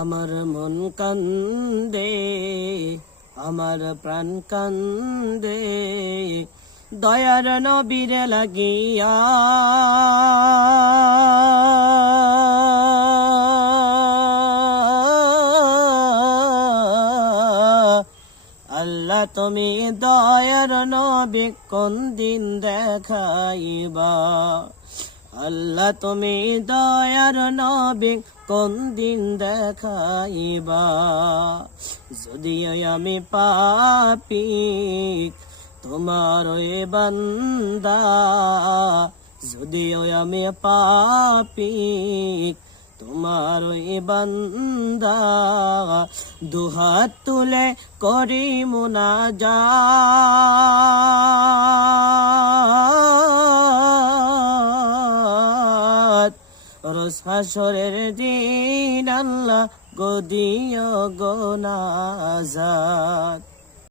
আমার মন কান্দে, আমার প্রাণ কান্দে, দয়ার নবীরে লাগিয়া। আল্লাহ তুমি দয়ার নবী কোন দিন দেখাইবা। আল্লাহ তুমি দয়ার নবী কোন দিন দেখাইবা। যদিও আমি পাপী তোমার ওই বান্দা, যদিও আমি পাপী তোমার ওই বান্দা, দুহাত তুলে করি মুনাজাত। রোজ হাসরের দিন আল্লাহ গো দিও গো নাজাত।